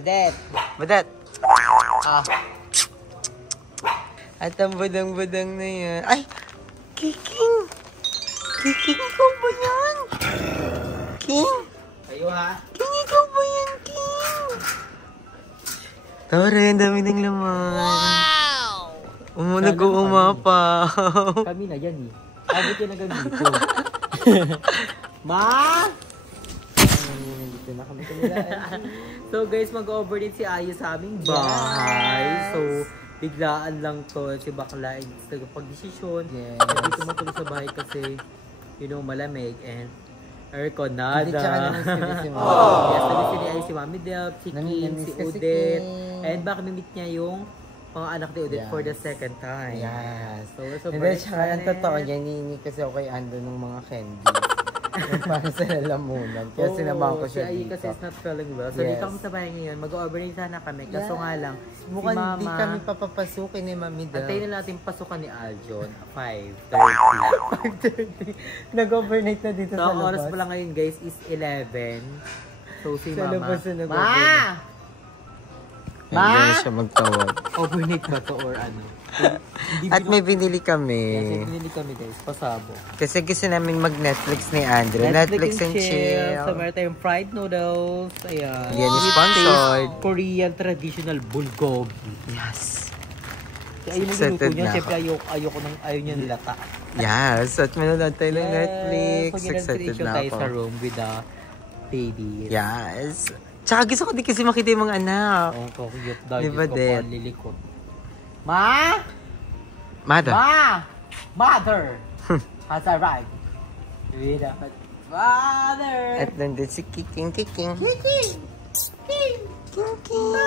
Badet. Badet. Ah. At ang badang-badang na yan. Ay! Kiking! Kiking, ikaw ba yan? King? Kayo ha? King, ikaw ba yan, King? Tara, ang dami ng laman. Wow! Nag-uumapaw. Kami na yan eh. Abot yan agad dito. Ma! Nandito na kami kamilaan. So guys, mag-overnight si Ayu sa aming bahay. Yes. So, biglaan lang to. Si Bakla is nagpag-desisyon. Yes. Dito matulog sa bahay kasi, you know, malamig and aircon nada. Hindi tsaka namin si Mami. Yes, namin si Ayu, si Mami Delp, si King, si Odette. And baka mamit niya yung mga anak ni Odette for the second time. Yes. So hindi, tsaka ang totoo niya, nini kasi ako kay Ando ng mga candy. Para sa lalamunan. Kaya sinamahan ko siya si Ayu dito. kasi is not feeling well. So dito kami sa bahay ngayon, mag-overnight sana kami. Kaso nga lang, mukhang si Mama, hindi kami papapasukin ni Mami Del. antayin na natin pasukan ni Aljon, 5:30. Nag-overnight na dito So sa ang labas. oras pa lang ngayon guys is 11. So si Sa Mama, labas na Ma! Ma! Hindi siya magtawag. Overnight ba to or ano? At may binili kami. Yes, pinili kami guys, pasabo. Kasi gusto namin mag-Netflix ni Andrew. Netflix and chill. So meron tayong fried noodles. Ayan. Yan is sponsored. Korean traditional bulgogi. Yes. Ayun yung Excited niluto niya. na Siyempre ayaw niya nilata. Yes. At manonood tayo ng Netflix. Excited na tayo sa ako. room with the babies. Yes. Tsaka gusto ko din kasi makita yung mga anak. Oh, cute dog. Diba, Dad? Lilikot. Ma! Mother. Ma! Mother! Has arrived. Mother! At nandun si Kiking. King! King.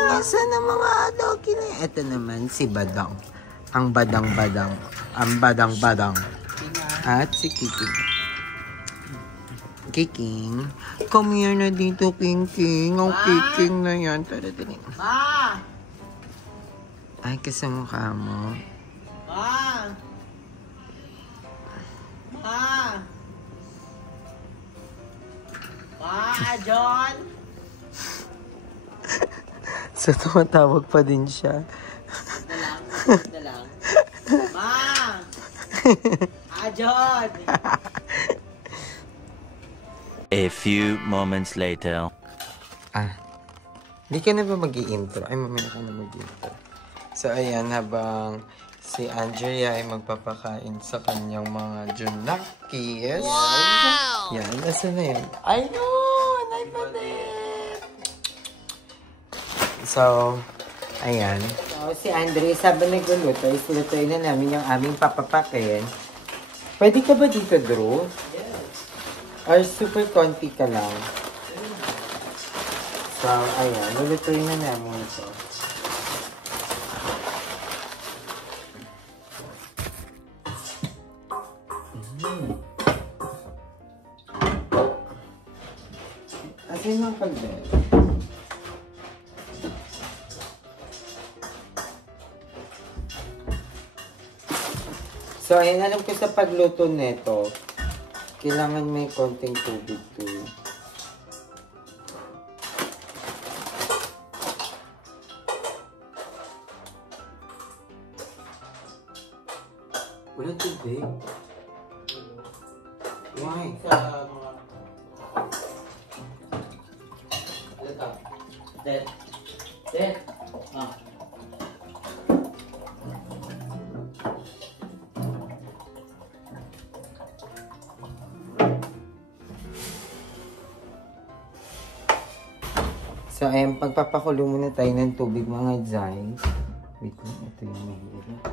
Asan ang mga doggy na yan? Ito naman si Badang. Ang badang-badang. Ang badang-badang. At si Kiking. Kiking. Come here na dito, King. Ang Kiking na yan. Tara, dali. Ma! Ay, kasi mukha mo. Ma! Ma! Ma, John! So, tumatawag pa din siya. Dalang. Ma! John! A few moments later. Hindi ka na ba mag-i-intro? Ay, mamaya ka na mag-i-intro. So, ayan, habang si Andrea ay magpapakain sa kanyang mga junakis. Wow! Yan, nasa na yun? Ayun! Ay, padet! So, ayan. So, si Andrea, sabi nagluluto, isulutoy na namin yung aming papapakin. Pwede ka ba dito, Drew? Yes. Or super konti ka lang? So, ayan, lulutoy na namin ito. Asin mga kalbel. So, ayan, alam ko sa pagluto nito, kailangan may konting tubig to. Walang tubig? Why? Dead. So, ayan, pagpapakulo muna tayo ng tubig mga Zay. Wait lang, ito yung mahirap.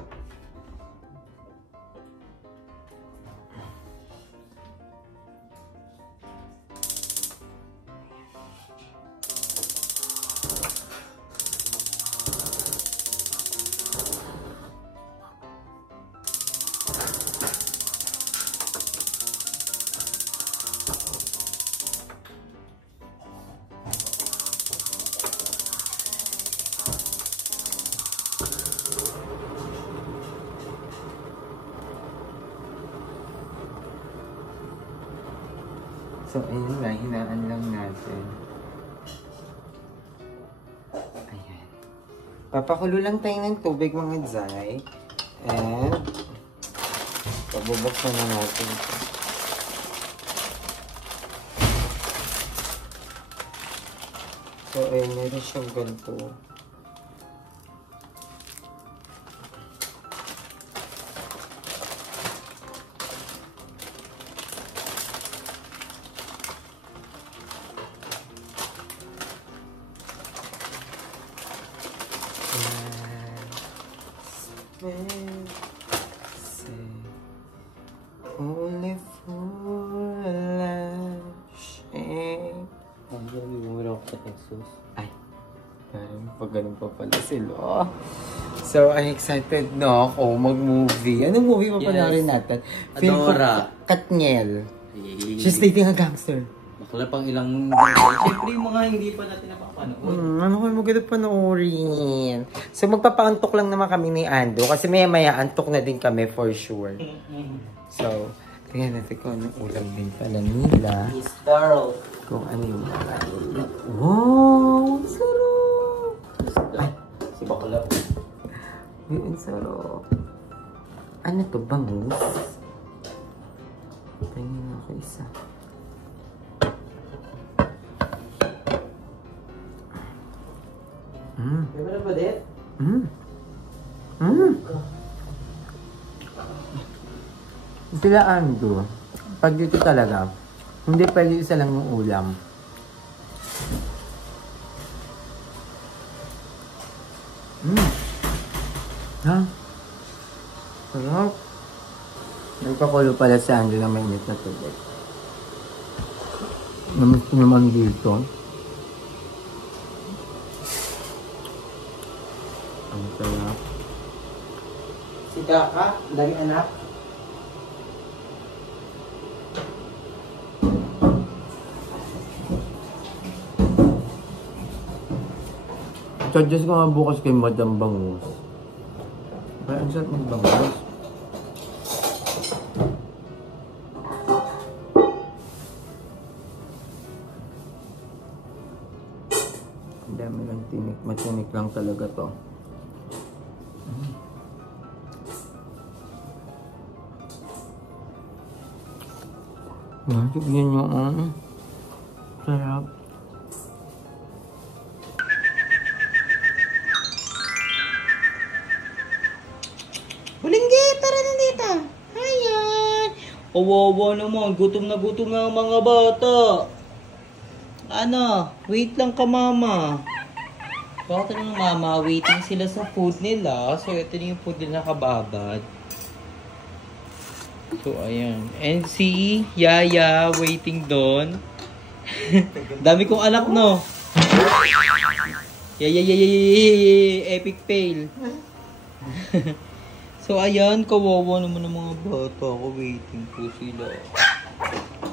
So, ayun na, hinaan lang natin. Papakulo lang tayo ng tubig mga Zay. And pabubuksan na natin ito. So, ayun, meron siyang ganito. Only foolish. Ang gabi mo wala ko sa Texas. Ay, parang pag ganun pa pala sila. So, I'm excited na ako mag-movie. Anong movie pa pala rin natin? Adora. Katniel. She's dating a gangster. Bakla pang ilang... Siyempre yung mga hindi pa natin napapanood. Ano kayo maganda panoorin? So, magpapaantok lang naman kami ni Ando kasi maya-maya antok na din kami for sure. So, tingnan natin kung anong ulam din pala nila. Miss Darrell. Kung ano yung nila. Wow! Sarap! Ay! Si Bakla. Yun, sarap. Ano to? Bangus? Tingnan ako isa. May ba din? Sila Ando, pag dito talaga, hindi pwede isa lang yung ulam. Ha? Sarap. Nagpakulo pala si Ando na may init na tubig. Namis ko naman dito. Ang sarap. Si Kaka, dami anak. Suggest ko nga bukas kay Madam Bangus. Kaya ang sarap magbangus. Ang dami lang tinik. Matinik lang talaga to. Yan yung sarap. Bulinggi, tara na dito. Ayan. Kawawa naman, gutom na ang mga bata. Ano, wait lang ka mama. Bakit ng mama, waiting sila sa food nila. So, ito na yung food nila nakababad. So, ayan. And si Yaya waiting doon. Dami kong anak, no? Yaya, epic fail. So, ayan, kawawa naman ng mga bata ko. Waiting po sila.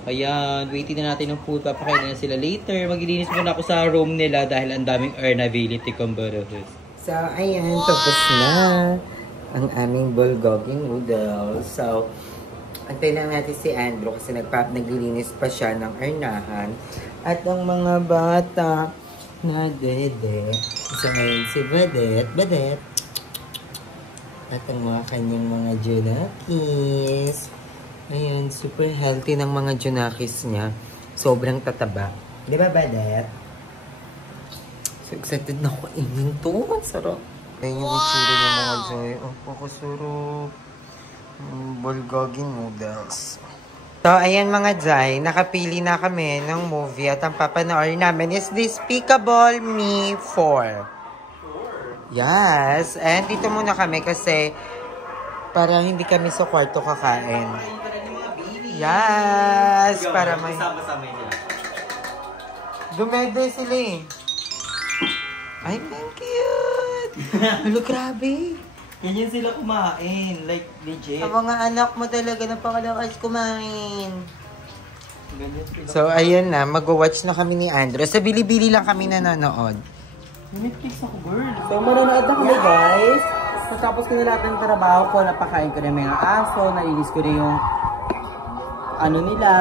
Ayan, waiting na natin ng food. Papakain na sila later. Maglilinis muna ako sa room nila dahil ang daming availability kumbarahos. So, ayan, tapos na ang aming bulgogi noodles. So, antay lang natin si Andrew kasi naglilinis pa siya ng arnahan. At ang mga bata na dede. So, ngayon si Badet. At ang mga kanyang mga junakis. Ayan, super healthy ng mga junakis niya. Sobrang tataba. Di ba, Badet? So, excited na ako kainin to. Ang sarap. Ayan yung itsura ng mga joy. Oh, pakasarap. Bulgogi noodles. So, ayan mga Jai, nakapili na kami ng movie at ang papanoorin namin is Despicable Me 4. Yes, and dito muna kami kasi para hindi kami sa kwarto kakain. Yes, para may... Dumede sila eh. Ay, ang cute! Hello, grabe! Ganyan sila kumain, like legit. Ang mga anak mo talaga napakalakas kumain. So, So, ayan na. Mag-watch na kami ni Andrew. Sa Bilibili lang kami nanonood. Netflix ako, girl. So, manonood na kami, guys. Matapos ko na lahat ng trabaho ko, napakain ko na yung mga aso, nalinis ko na yung ano nila,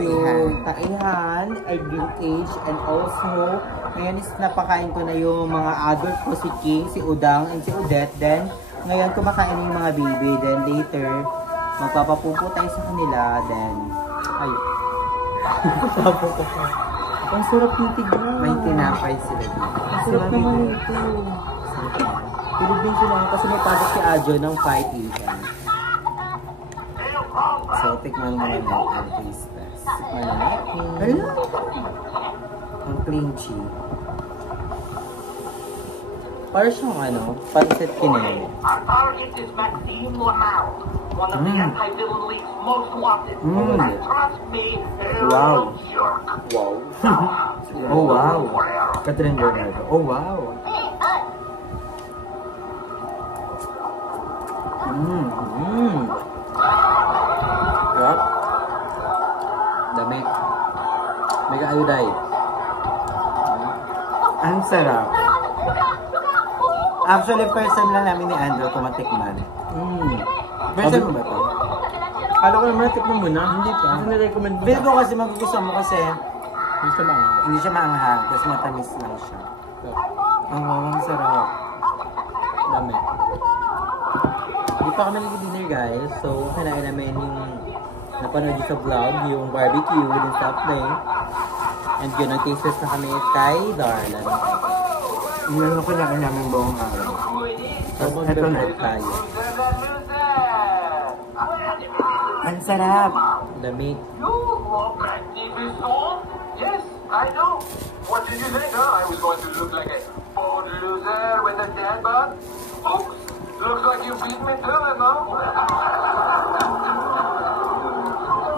yung taihan, egg cage, and also Ngayon is napakain ko na yung mga adult ko, si King, si Udang, and si Odette. Then, ngayon kumakain yung mga baby. Then later, magpapapupo tayo sa kanila. Then, ay. Magpapapupo ko. Ang sarap ng tignan. May tinapay sila dito. Ang sarap naman ito. Tulog din sila kasi may pasok si Adjo ng 5 Asian. So, tikman mo na ang taste test. Tikman na natin. Ayun! Ang crunchy. Parang siyang ano, pancit kineme. Our target is Maxime Lamau, one of the anti-villain league's most wanted. And trust me, he'll Wow. jerk. Wow. Oh, wow. Catherine Bernardo. Oh, wow. Sarap. Dami. Mega ayuday. Ang sarap. Actually, first time lang namin ni Andrew kumatikman. First time mo ba ito? Kala ko naman natikman mo na. Hindi pa. Kasi na-recommend mo. Feel ko kasi magugustuhan mo kasi Hindi siya maanghang. hindi siya maanghang, tapos matamis lang siya. Ang sarap. Dami. Hindi pa kami nag-dinner guys. So, kinain namin yung napanood yung sa vlog, yung barbecue and stuff na yun. And yun, nag-taste test na kami kay Darla. Inano ko na namin buong araw. So, Ito na. tayo. Ang sarap! Lamig. You love Maxime song? Yes, I do. What did you think, huh? I was going to look like a old loser with a dad bod? Oops, looks like you beat me to it, no?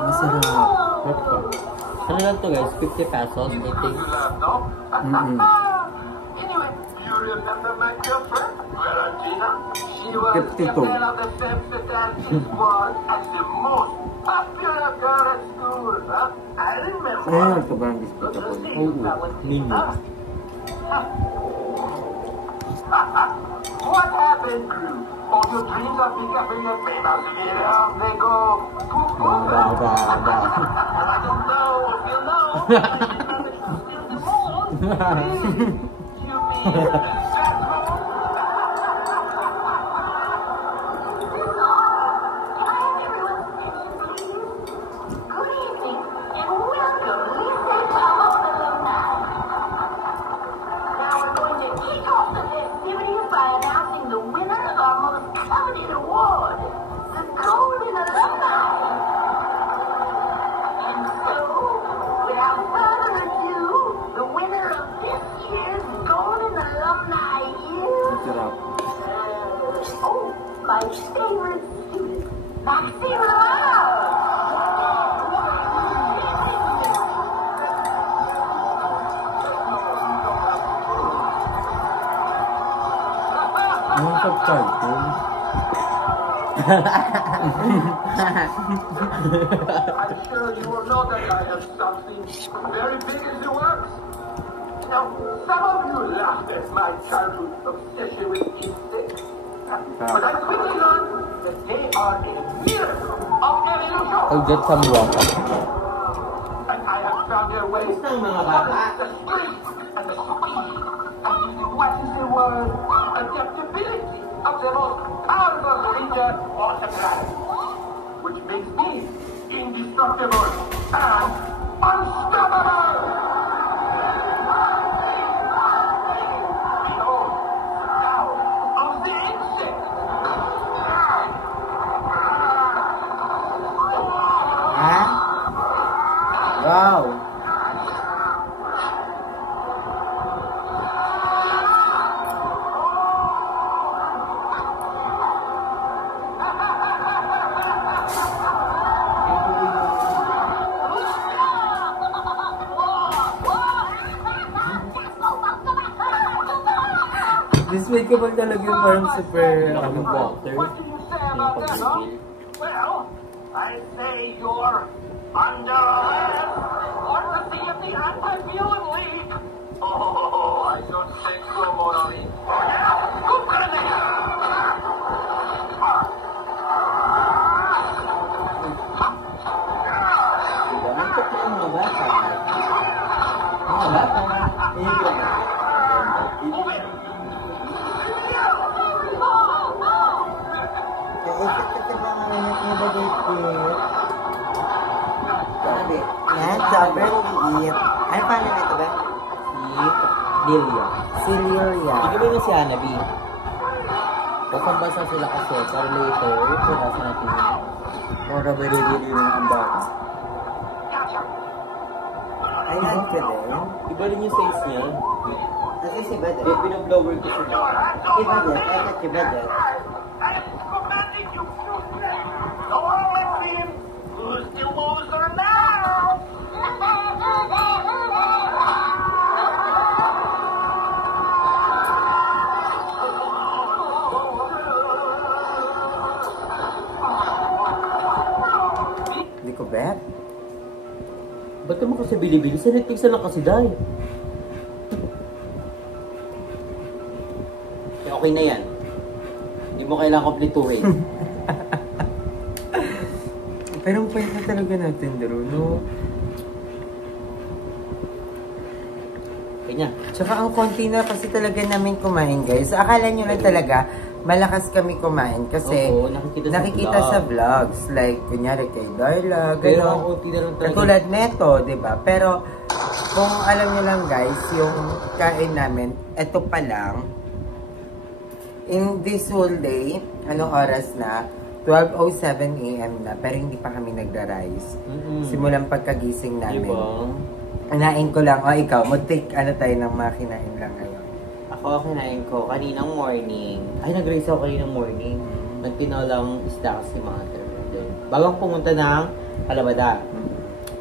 Ang sarap. Ano lang to guys? 50 pesos, I think. You laugh, no? Anyway, you remember my girlfriend, Valentina? She was 52. captain of the Amsterdam squad and the most popular girl at school, huh? I remember. Ayun, ito ba ang biscuit Good to ako? see you, Valentina. What happened, crew? All your dreams of becoming a famous leader, they go poo-poo. Ba. I don't know if you know, but you managed to steal the moon. You mean that moon? Good evening, and welcome to Eastern Fellow Alumni. Now we're going to kick off the festivities by announcing the winner of our most coveted award, the Golden Alumni. And so, without further ado, the winner of this year's Golden Alumni is... Sarap. my favorite student, Maxime Lamau. Ang sarap. I'm sure you will know that I have something very big in the works. Now, some of you laughed at my childhood obsession with insects. But I quickly learned that they are a miracle of evolution. I'll get some water. And I have found their way to the street and the speed. And what is the word? Adaptability of the most powerful creature on the planet. Which makes me indestructible and unstoppable! Behold, now of the insect! Ha? Wow! This way ka ba talaga yung parang super water? What do you say about that, huh? Well, I say you're under arrest for the sea of the Anti-Villain League. Oh, I don't think so, Morally. Oh, yeah? Good grenade! Ganun ko po yung mga bata. Mga bata. Super liit. Ano pala na ito ba? Si Lilia. Si Lilia. Hindi ba yung si Hanabi? Pasang basa sila kasi, pero later, ipurasa natin yun. Para ba rin yung unbox? Ay, not ka din. Iba rin yung size niya. Kasi si Badet. Binoblower ko siya. Si Badet. Ay, kat si Badet. Who's the loser now? Hindi ko bet. Ba't naman kasi bili-bili? Sa Netflix na lang kasi dahil. Okay na yan. Hindi mo kailangan komplituhin. Pero ang pwede na talaga natin, Drew, no? Kanya. Tsaka ang konti na kasi talaga namin kumain, guys. Akala nyo lang talaga, malakas kami kumain kasi Oo, nakikita sa vlogs. Like, kunyari kay Darla, Pero ang gano'n. konti na lang talaga. Katulad neto, di ba? Pero kung alam nyo lang, guys, yung kain namin, eto pa lang, in this whole day, anong oras na? 12:07 AM na, pero hindi pa kami nagra-rise. Simulang pagkagising namin. Diba? Kinain ko lang, o ikaw, mag-take ano tayo ng mga kinain lang ngayon. Ako, kinain ko kaninang morning. Ay, nag-race ako kaninang morning. Nagtinolang isda kasi mother. Then, bago pumunta ng Alabada,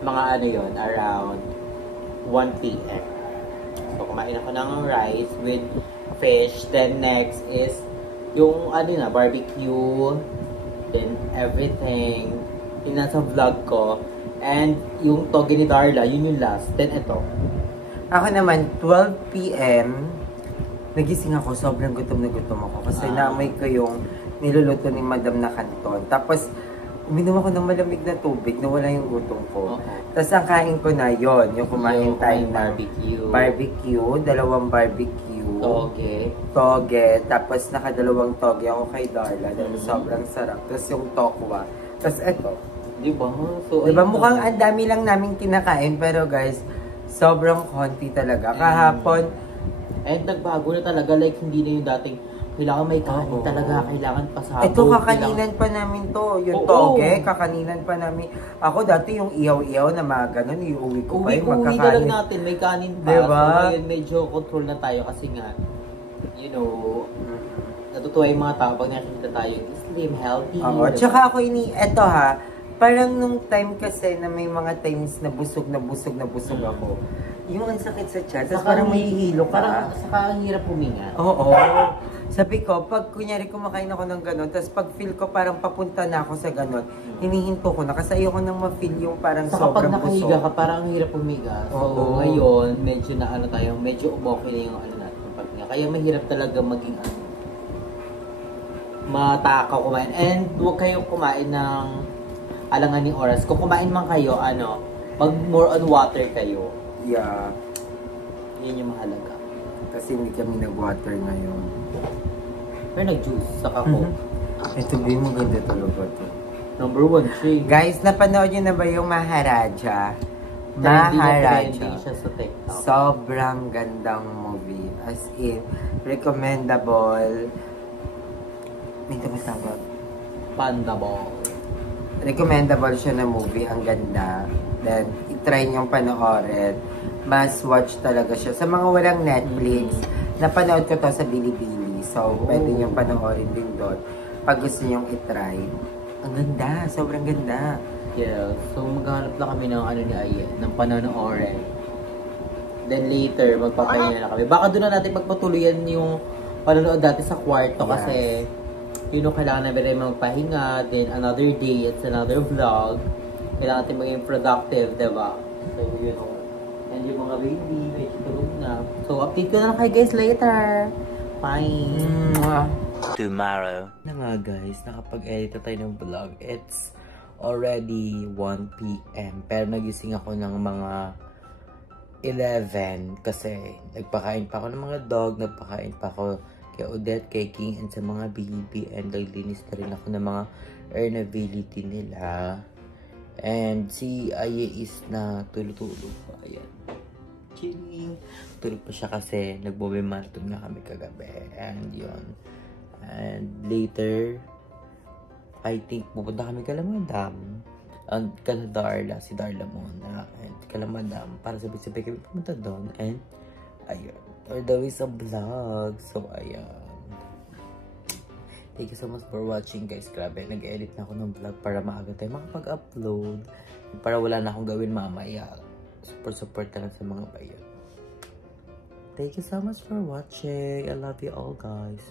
mga ano yon around 1 p.m. So, kumain ako ng rice with fish. Then, next is yung ano na, barbecue. Then, everything. Yung nasa vlog ko. And yung toge ni Darla, yun yung last. Then, ito. Ako naman, 12 p.m. Nagising ako, sobrang gutom na gutom ako. Kasi naamoy ko yung niluluto ni Madam na kanton. Tapos, uminom ako ng malamig na tubig, nawala yung gutom ko. Tapos, ang kain ko na yon yung kumain tayo ng barbecue, 2 barbecue. Toge. Tapos, nakadalawang toge ako kay Darla. Dahil sobrang sarap. Tapos, yung tokwa. Tapos, eto. Diba? So, Diba, mukhang ang dami lang namin kinakain. Pero, guys, sobrang konti talaga. Kahapon, and nagbago na talaga, like hindi na yung dating kailangan may kanin talaga, kailangan pasabog. Ito kakaninan pa namin to, yung toge, kakaninan pa namin. Ako dati yung iyaw-iyaw na mga ganun, iuwi ko pa yung magkakanin. Uwi na lang natin, may kanin pa. Diba? So ngayon medyo control na tayo kasi nga, you know, natutuwa yung mga tao pag nakikita tayo slim, healthy. Oo, tsaka ako eto ha, parang nung time kasi na may mga times na busog ako. Yung ang sakit sa tiyan, tapos parang may hihilo ka. Parang saka hirap huminga. Oo. Sabi ko, pag kunyari kumakain ako ng gano'n, tapos pag feel ko parang papunta na ako sa gano'n, hinihinto ko na kasi ayoko nang ma-feel yung parang saka sobrang pag nakahiga busog. ka, parang ang hirap humiga. So Oo. ngayon, medyo na ano tayo, medyo okay na yung ano natin. Paghinga. Kaya mahirap talaga maging ano, matakaw kumain. And huwag kayong kumain ng alanganing oras. Kung kumain man kayo, ano, mag more on water kayo. Yeah. Yan yung mahalaga. Kasi hindi kami nag-water ngayon. Pero nag-juice sa kako. Ito ba yung maganda talaga to? Number 1, tree. Guys, napanood nyo na ba yung Maharaja? Trending siya sa TikTok. Sobrang gandang movie. As in, recommendable. May tumatawag. Panda ball. Recommendable siya na movie. Ang ganda. Then, itry niyong panoorin. Must watch talaga siya. Sa mga walang Netflix, napanood ko to sa Bilibili. So, pwede niyong panoorin din doon. Pag gusto niyong itry. Ang ganda. Sobrang ganda. Yeah. So, maghanap lang kami ng ano ni Ayen, ng panonoorin. Then later, magpapahinga na kami. Baka doon na natin pagpatuloyan yung panonood dati sa kwarto kasi you know, kailangan na rin magpahinga. Then another day, it's another vlog. Kailangan natin maging productive, diba? So, you know. And yung mga baby, medyo tulog na. So, update ko na lang kayo guys later. Bye! Tomorrow. Na nga guys, nakapag-edit na tayo ng vlog. It's already 1 p.m. Pero nagising ako ng mga 11 kasi nagpakain pa ako ng mga dog, nagpakain pa ako kay Odette, kay King, and sa mga baby. And naglinis na rin ako ng mga earnability nila. And si Aye is na tulog-tulog pa. Ayan. Chilling. Tulog pa siya kasi nagbo-marathon nga kami kagabi. And yun. And later, I think pupunta kami Kalamadam. And kala Darla, si Darla muna. And Kalamadam. Para sabay-sabay kami pumunta doon. And ayun. Or the way sa vlog. So ayan. Thank you so much for watching guys. Grabe, nag-edit na ako ng vlog para maaga tayo makapag-upload. Para wala na akong gawin mamaya. Support na lang sa mga bayan. Thank you so much for watching. I love you all guys.